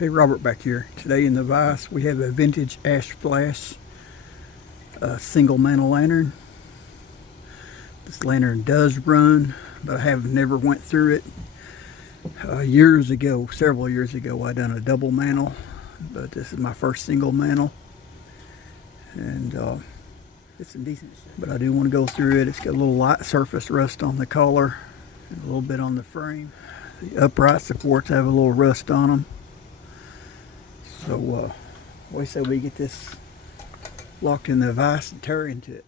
Okay, Robert back here. Today in the vise we have a vintage ash flash single mantle lantern. This lantern does run, but I have never went through it. Years ago, several years ago, I done a double mantle, but this is my first single mantle, and it's in decent shape. But I do want to go through it. It's got a little light surface rust on the collar, and a little bit on the frame. The upright supports have a little rust on them. So, what do you say we get this locked in the vise and tear into it?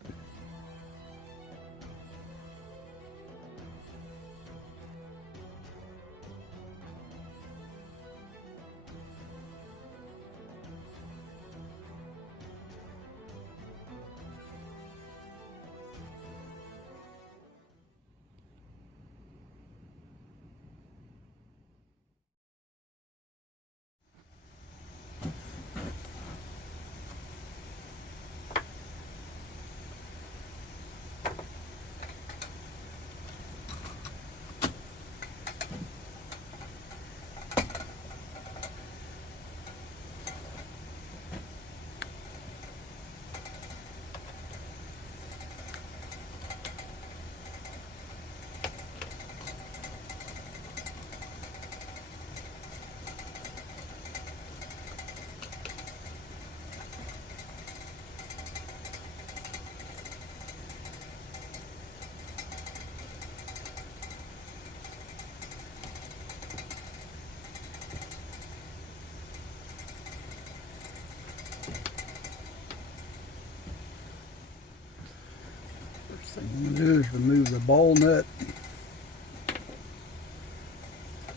First thing I'm going to do is remove the ball nut,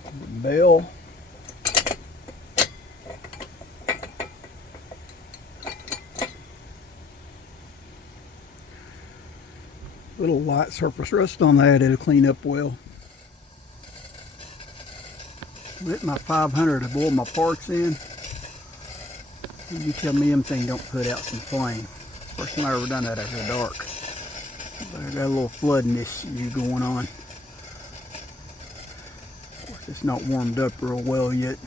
the bell, little light surface rust on that. It'll clean up well. Lit my 500 to boil my parts in. And you tell me them things don't put out some flame. First time I ever done that after dark. But I got a little flooding issue going on. Of course, it's not warmed up real well yet.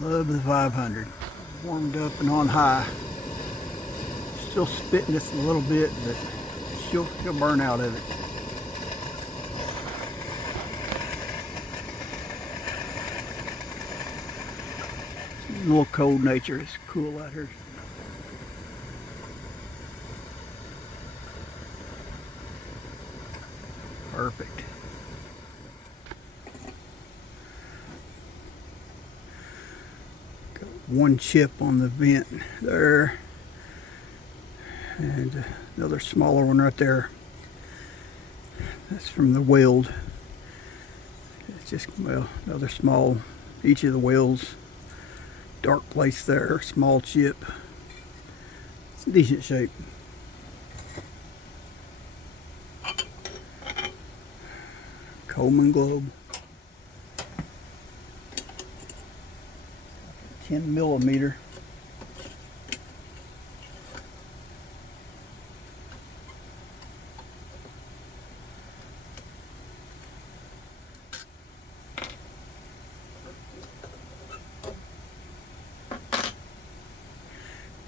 Love the 500. Warmed up and on high. Still spitting just a little bit, but she'll burn out of it. A little cold nature. It's cool out here. Perfect. Got one chip on the vent there. And another smaller one right there. That's from the weld. It's just, well, another small, each of the welds. Dark place there, small chip. It's in decent shape. Coleman globe. 10 millimeter.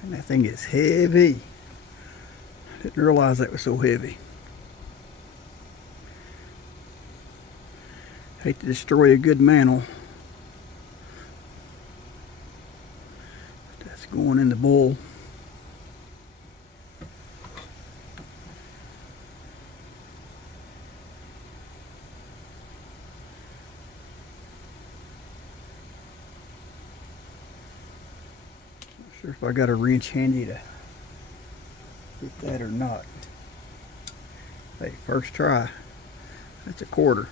And that thing is heavy. Didn't realize that was so heavy. Hate to destroy a good mantle. That's going in the bowl. Not sure if I got a wrench handy to get that or not. Hey, first try. That's a quarter.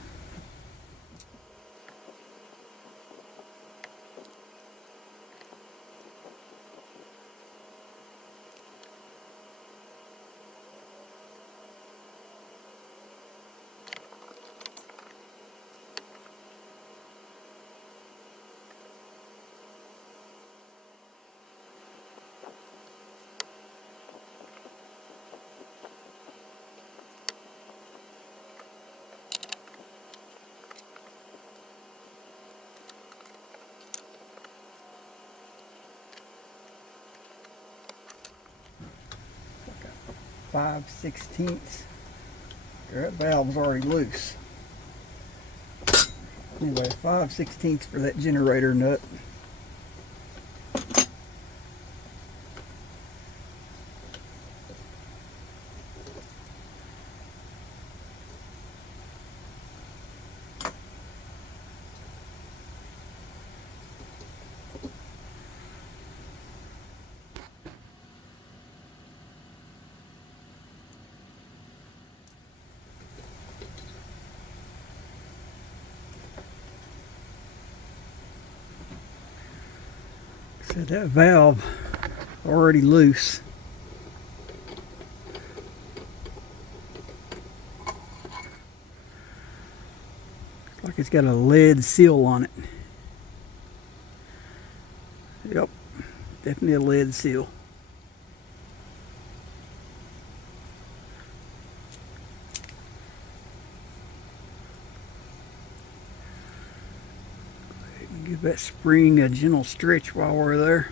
5/16. That valve's already loose. Anyway, 5/16 for that generator nut. So that valve already loose. Like it's got a lead seal on it. Yep, definitely a lead seal. Give that spring a gentle stretch while we're there.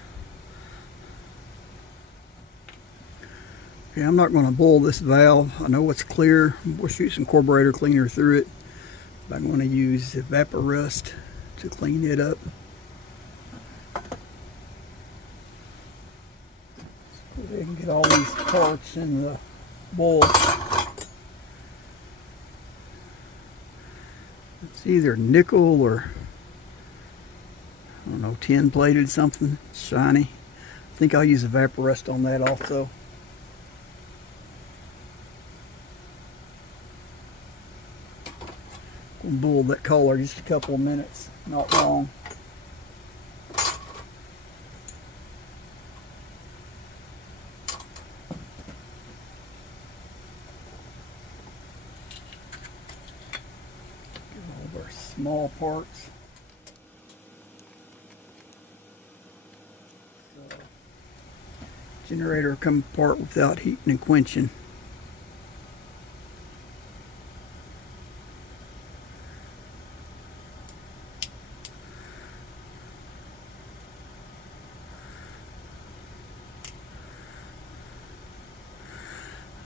Okay, I'm not going to boil this valve. I know it's clear. We'll shoot some carburetor cleaner through it. But I'm going to use Evaporust to clean it up. So they can get all these parts in the bowl. It's either nickel or, I don't know, tin plated something, shiny. I think I'll use Evaporust on that also. We'll boil that color just a couple of minutes, not long. Get all of our small parts. Generator come apart without heating and quenching.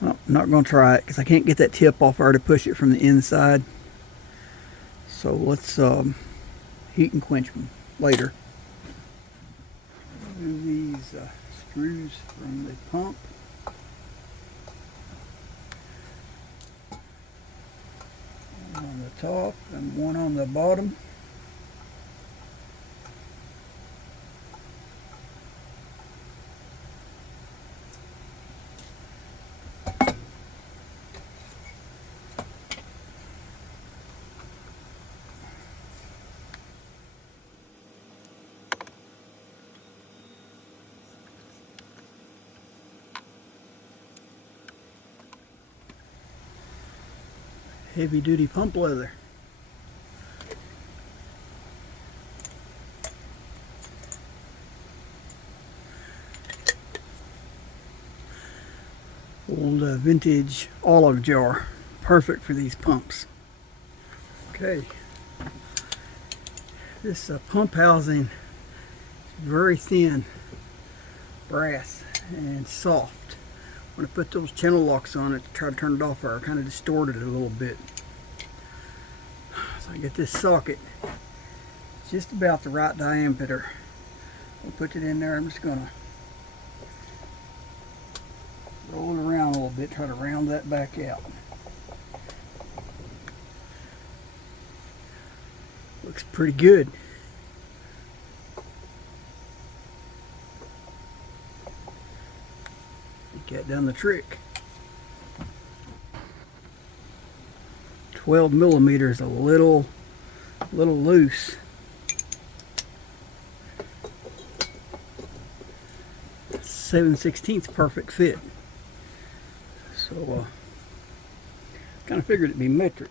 Oh, I'm not going to try it because I can't get that tip off there to push it from the inside. So let's heat and quench them later. Remove these screws from the pump. One on the top and one on the bottom. Heavy duty pump leather. Old vintage olive jar, perfect for these pumps. Okay, this pump housing is very thin brass and soft. When I put those channel locks on it to try to turn it off, I kind of distorted it a little bit. So I get this socket just about the right diameter. I'll put it in there. I'm just going to roll it around a little bit, try to round that back out. Looks pretty good. Get done the trick. 12 millimeters, a little loose. (7/16) perfect fit. So kind of figured it'd be metric.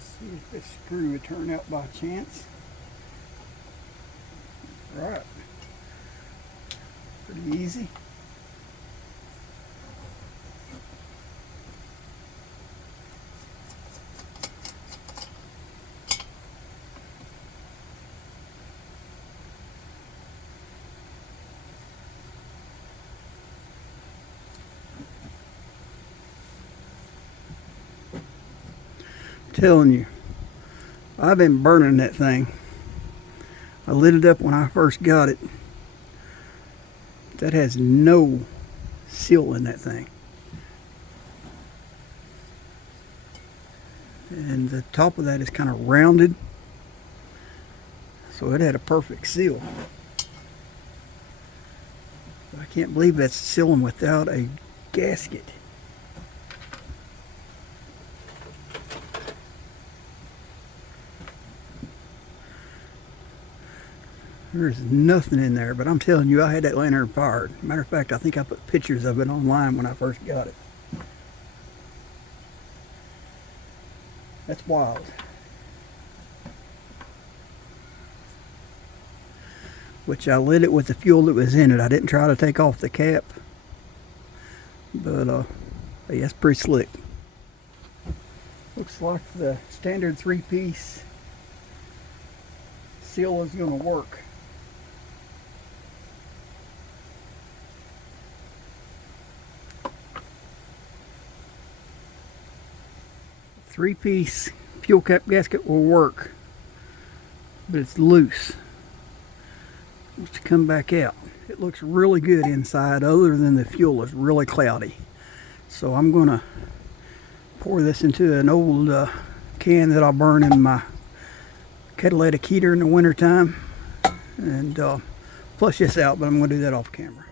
See if this screw would turn out by chance. Right. Pretty easy. telling you, I've been burning that thing. I lit it up when I first got it. That has no seal in that thing. And the top of that is kind of rounded, so it had a perfect seal. But I can't believe that's sealing without a gasket. There's nothing in there, but I'm telling you, I had that lantern fired. Matter of fact, I think I put pictures of it online when I first got it. That's wild. Which I lit it with the fuel that was in it. I didn't try to take off the cap. But yeah, that's pretty slick. Looks like the standard 3-piece seal is going to work. Three-piece fuel cap gasket will work, but it's loose. Wants to come back out. It looks really good inside, other than the fuel is really cloudy. So I'm going to pour this into an old can that I'll burn in my catalytic heater in the wintertime and flush this out, but I'm going to do that off camera.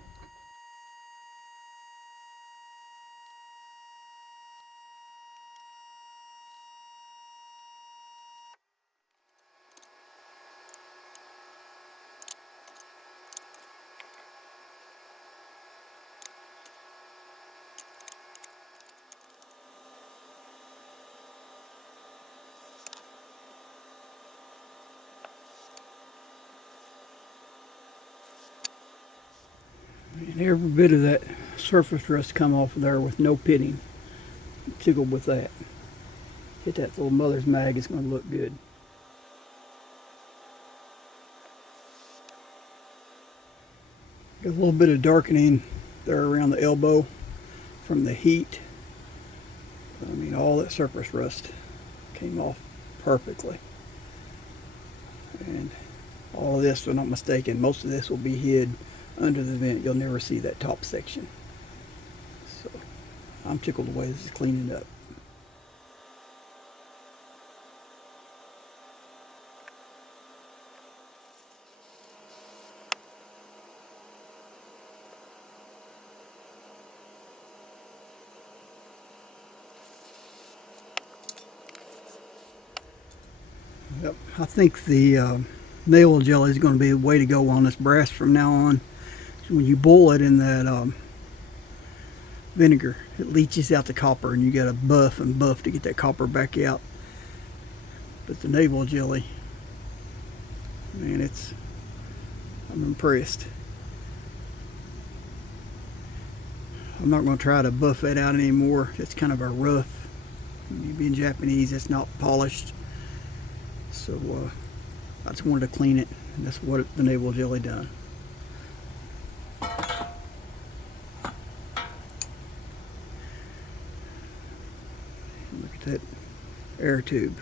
And every bit of that surface rust come off of there with no pitting. I'm tickled with that. Hit that little mother's mag, it's going to look good. Got a little bit of darkening there around the elbow from the heat. I mean, all that surface rust came off perfectly. And all of this, if I'm not mistaken, most of this will be hid under the vent. You'll never see that top section. So I'm tickled the way this is cleaning up. Yep, I think the nail jelly is going to be the way to go on this brass from now on. So when you boil it in that vinegar, it leaches out the copper, and you got to buff and buff to get that copper back out. But the navel jelly, man, I'm impressed. I'm not going to try to buff that out anymore. It's kind of a rough, being Japanese, it's not polished. So I just wanted to clean it, and that's what the navel jelly done. Look at that air tube.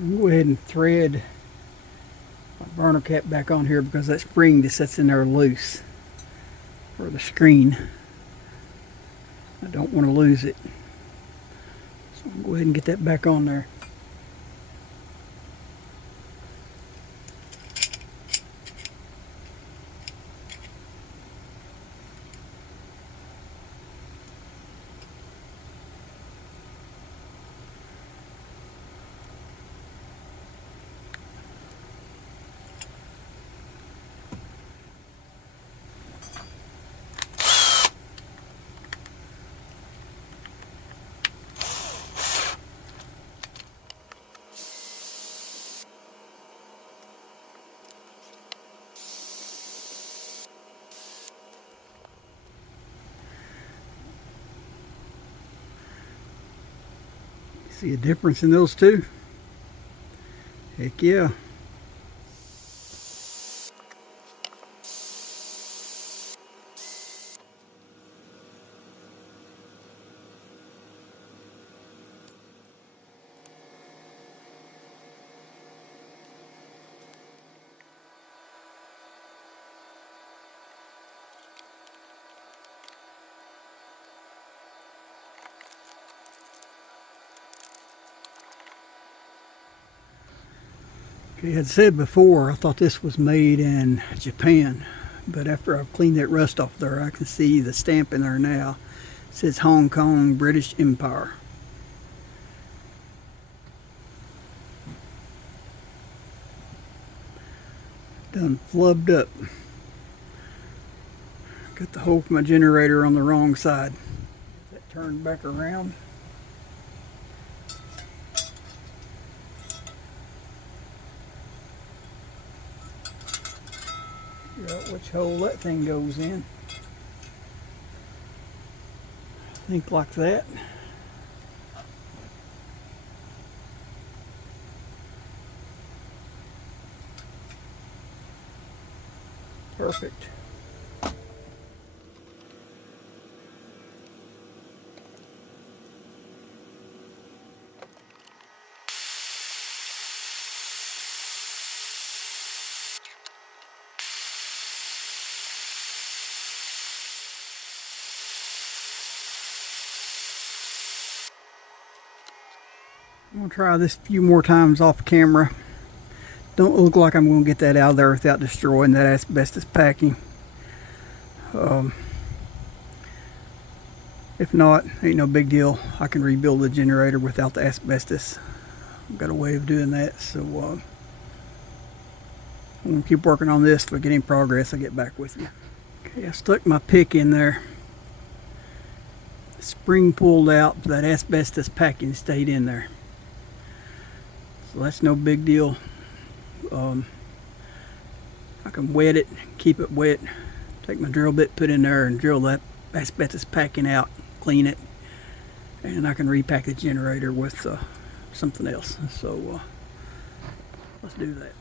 I'm going to go ahead and thread my burner cap back on here, because that spring just sits in there loose for the screen. I don't want to lose it. So I'm going to go ahead and get that back on there. See a difference in those two? Heck yeah. Okay, I had said before I thought this was made in Japan, but after I've cleaned that rust off there, I can see the stamp in there now. It says Hong Kong, British Empire. Done flubbed up. Got the hole for my generator on the wrong side. That turned back around. Figure out which hole that thing goes in. I think like that. Perfect. I'm going to try this a few more times off camera. Don't look like I'm going to get that out of there without destroying that asbestos packing. If not, ain't no big deal. I can rebuild the generator without the asbestos. I've got a way of doing that, so I'm going to keep working on this. If I get any progress, I'll get back with you. Okay, I stuck my pick in there. The spring pulled out, but that asbestos packing stayed in there. So that's no big deal. I can wet it, keep it wet, take my drill bit, put in there and drill that asbestos packing out, clean it, and I can repack the generator with something else. So let's do that.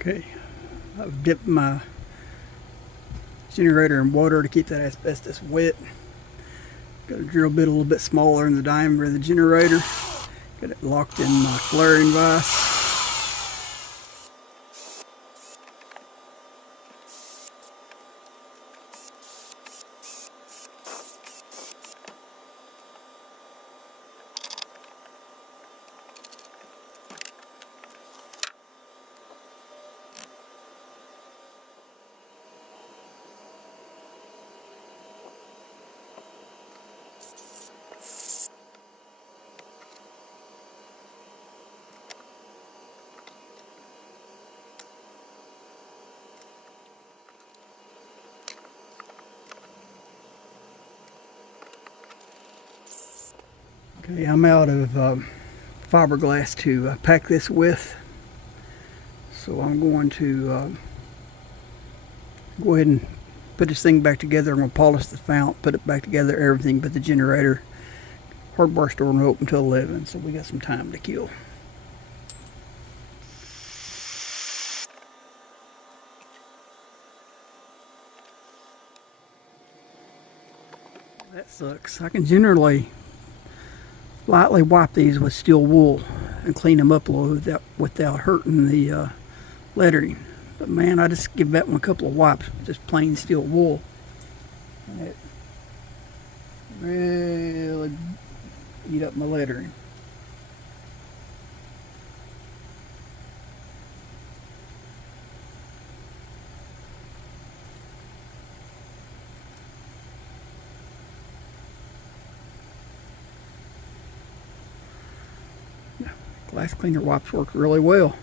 Okay, I've dipped my generator in water to keep that asbestos wet. Got a drill bit a little bit smaller in the diameter of the generator. Got it locked in my flaring vise. Okay, I'm out of fiberglass to pack this with, so I'm going to go ahead and put this thing back together. I'm going to polish the fount, put it back together, everything but the generator. Hardware store won't open until 11, so we got some time to kill. That sucks. I can generally lightly wipe these with steel wool and clean them up a little without hurting the lettering. But man, I just give that one a couple of wipes with just plain steel wool, and it really eat up my lettering. Glass cleaner wipes work really well.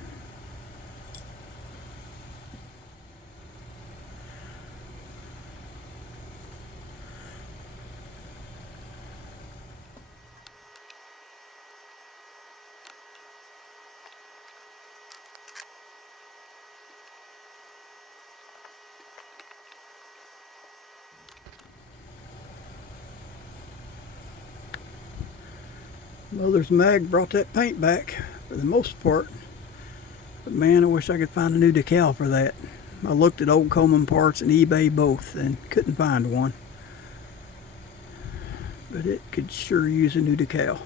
Mother's mag brought that paint back for the most part. But man, I wish I could find a new decal for that. I looked at old Coleman parts and eBay both and couldn't find one. But it could sure use a new decal.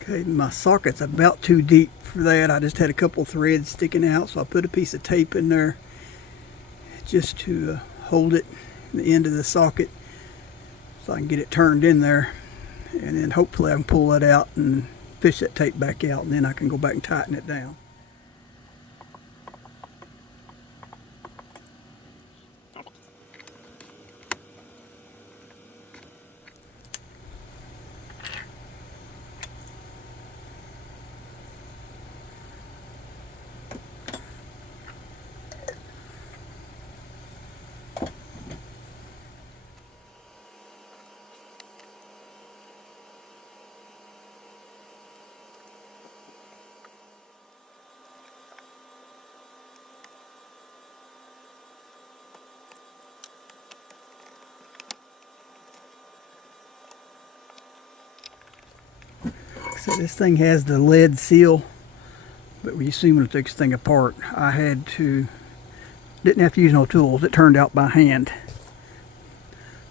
Okay, my socket's about too deep for that. I just had a couple threads sticking out, so I put a piece of tape in there just to hold it, the end of the socket, so I can get it turned in there, and then hopefully I can pull that out and fish that tape back out, and then I can go back and tighten it down. So this thing has the lead seal, but when you see when it took this thing apart, didn't have to use no tools. It turned out by hand.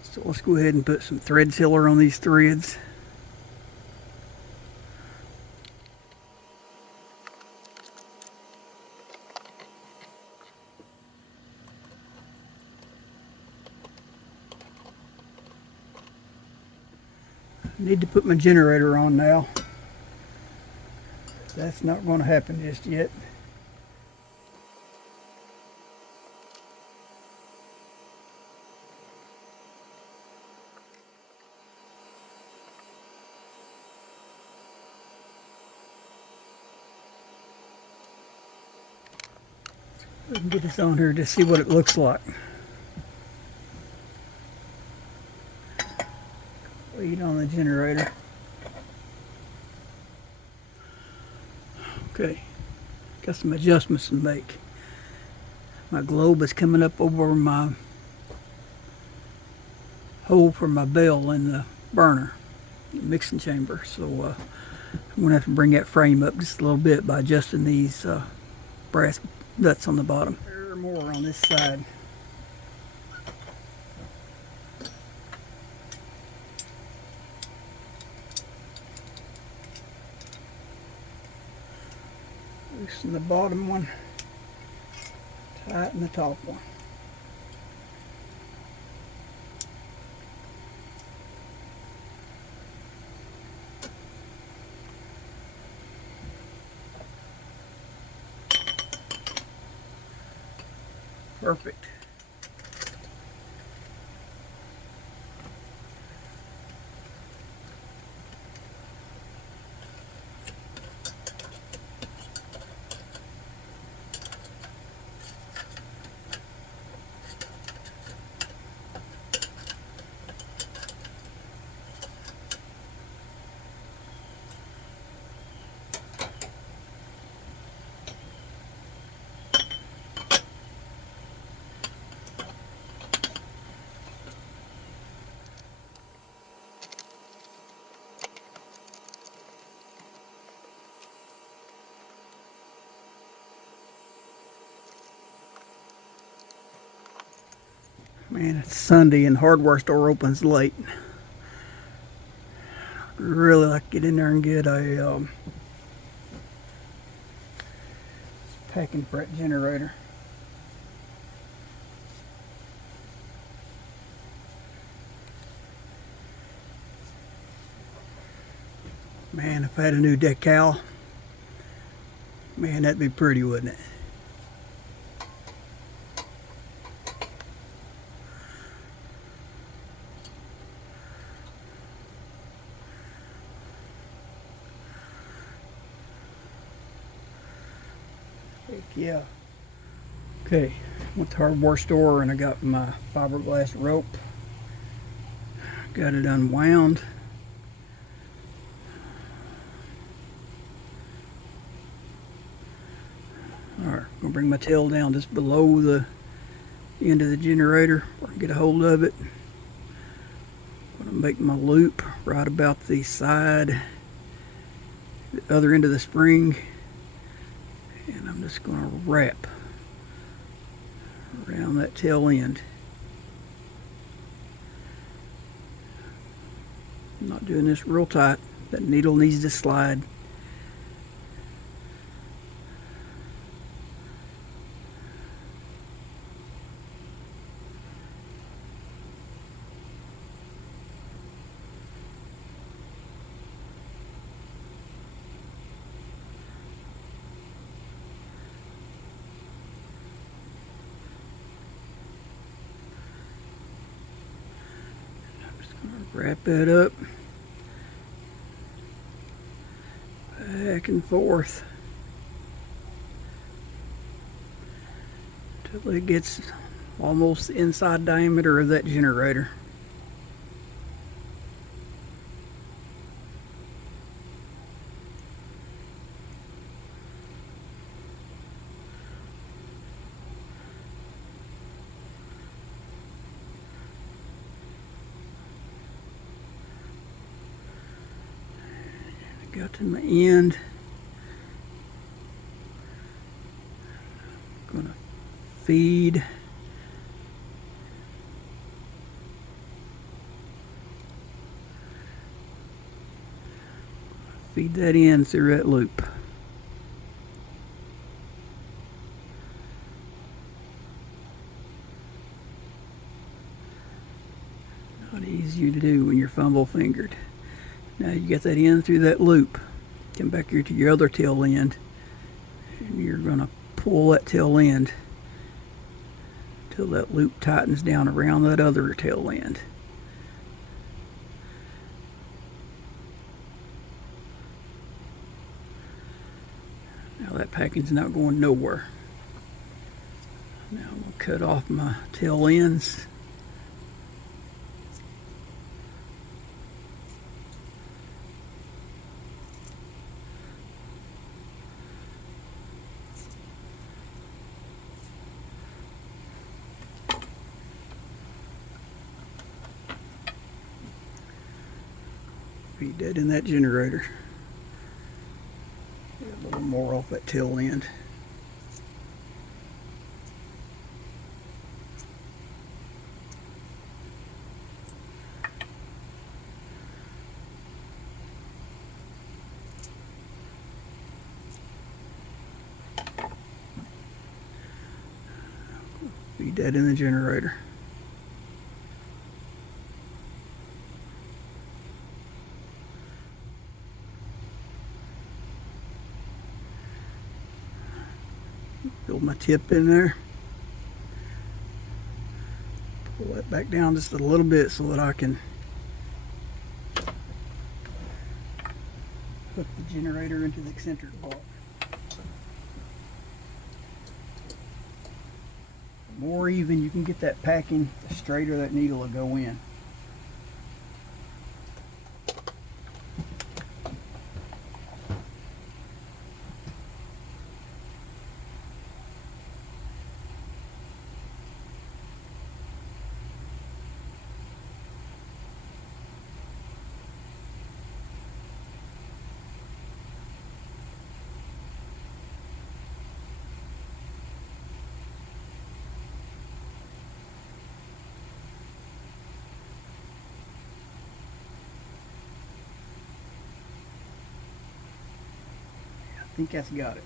So let's go ahead and put some thread sealer on these threads. Need to put my generator on now. That's not going to happen just yet. We can get this on here to see what it looks like. Wait on the generator. Okay, got some adjustments to make. My globe is coming up over my hole for my bell in the burner, the mixing chamber. So I'm gonna have to bring that frame up just a little bit by adjusting these brass nuts on the bottom. There are more on this side. Loosen the bottom one, tighten the top one. Perfect. Man, it's Sunday and the hardware store opens late. I'd really like to get in there and get a packing fret generator. Man, if I had a new decal, man, that'd be pretty, wouldn't it? Heck yeah. Okay, went to the hardware store and I got my fiberglass rope. Got it unwound. Alright, I'm gonna bring my tail down just below the end of the generator where I can get a hold of it. Put make my loop right about the side, the other end of the spring, and I'm just going to wrap around that tail end. I'm not doing this real tight. That needle needs to slide. Wrap that up, back and forth until it gets almost the inside diameter of that generator. Got to my end. I'm gonna feed that in through that loop. Not easy to do when you're fumble fingered. Now you get that in through that loop. Come back here to your other tail end, and you're going to pull that tail end until that loop tightens down around that other tail end. Now that packing's not going nowhere. Now I'm going to cut off my tail ends. Feed that in that generator. Get a little more off that tail end. Feed that in the generator. Build my tip in there. Pull that back down just a little bit so that I can hook the generator into the eccentric block. The more even you can get that packing, the straighter that needle will go in. I think that's got it.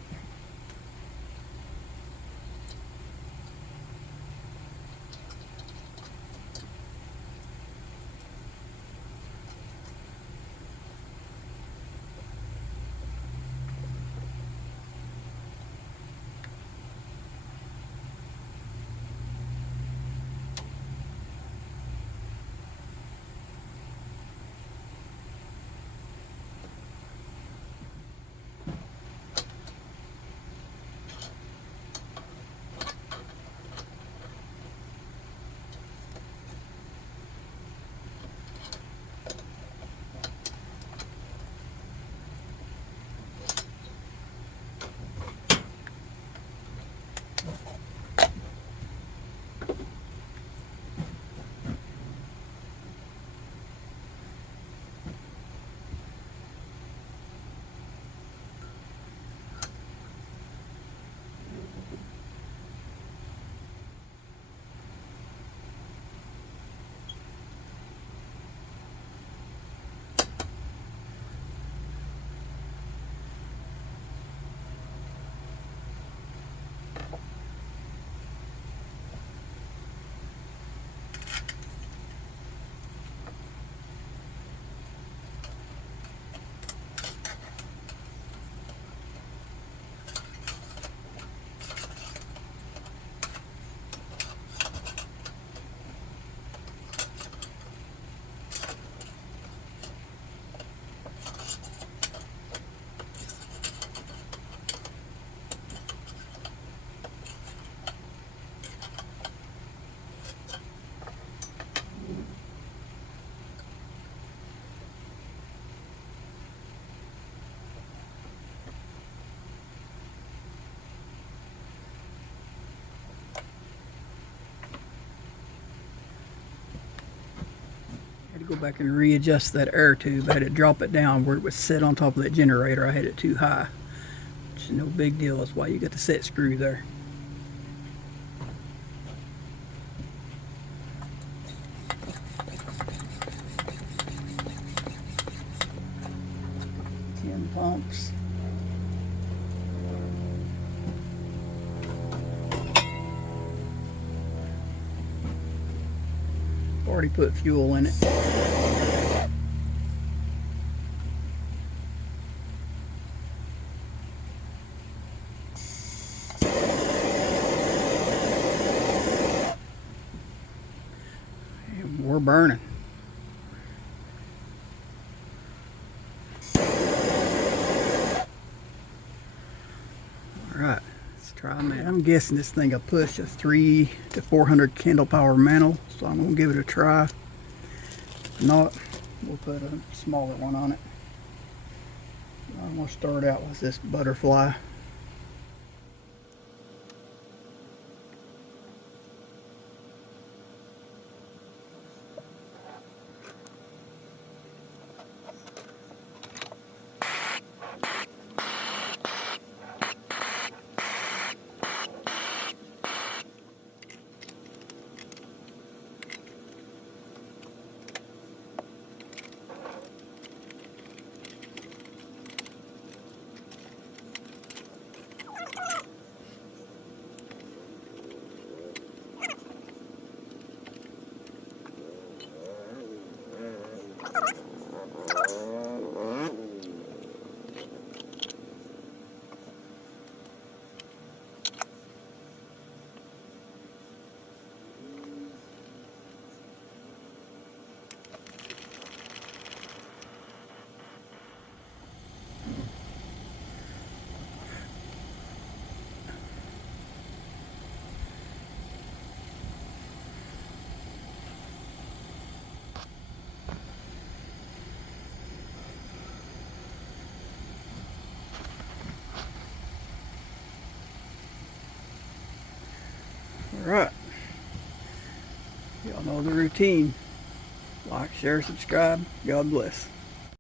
Go back and readjust that air tube. I had to drop it down where it was set on top of that generator. I had it too high. It's no big deal. That's why you got the set screw there. Pumps. Already put fuel in it. And we're burning. Alright, let's try that. I'm guessing this thing will push a 300 to 400 candle power mantle, so I'm going to give it a try. If not, we'll put a smaller one on it. I'm going to start out with this butterfly. Alright, y'all know the routine. Like, share, subscribe. God bless.